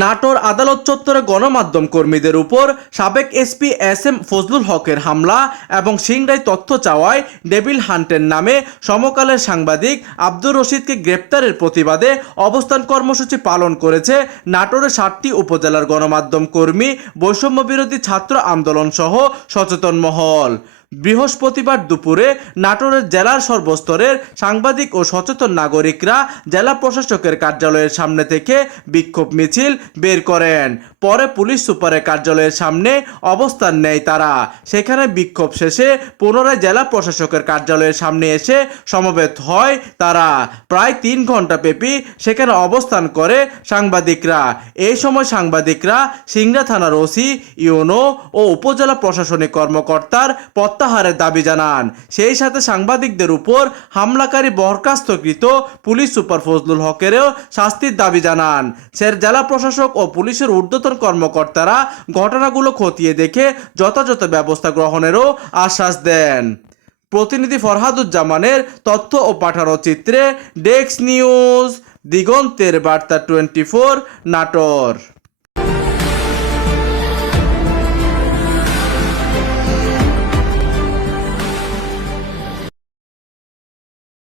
নাটোর আদালত চত্বরে গণমাধ্যম কর্মীদের উপর সাবেক এসপি এস এম ফজলুল হকের হামলা এবং সিংড়াই তথ্য চাওয়ায় ডেভিল হান্টের নামে সমকালের সাংবাদিক আব্দুর রশিদকে গ্রেপ্তারের প্রতিবাদে অবস্থান কর্মসূচি পালন করেছে নাটোরের সাতটি উপজেলার গণমাধ্যম কর্মী বৈষম্য বিরোধী ছাত্র আন্দোলন সহ সচেতন মহল। বৃহস্পতিবার দুপুরে নাটোরের জেলার সর্বস্তরের সাংবাদিক ও সচেতন নাগরিকরা জেলা প্রশাসকের কার্যালয়ের সামনে থেকে বিক্ষোভ মিছিল বের করেন। পরে পুলিশ সুপারের কার্যালয়ের সামনে অবস্থান নেয় তারা। সেখানে বিক্ষোভ শেষে পুনরায় জেলা প্রশাসকের কার্যালয়ের সামনে এসে সমবেত হয় তারা। প্রায় তিন ঘণ্টা ব্যাপী সেখানে অবস্থান করে সাংবাদিকরা। এই সময় সাংবাদিকরা সিংড়া থানার ওসি, ইউনো ও উপজেলা প্রশাসনিক কর্মকর্তার প্রত্যাহারের দাবি জানান। সেই সাথে সাংবাদিকদের উপর হামলাকারী বরখাস্তকৃত পুলিশ সুপার ফজলুল হকেরও শাস্তির দাবি জানান। সের জেলা প্রশাসক ও পুলিশের ঊর্ধ্বতন কর্মকর্তারা ঘটনাগুলো খতিয়ে দেখে যথাযথ ব্যবস্থা গ্রহণেরও আশ্বাস দেন। প্রতিনিধি ফরহাদুজ্জামানের তথ্য ও পাঠানো চিত্রে ডেক্স নিউজ, দিগন্তের বার্তা টোয়েন্টি ফোর, নাটোর।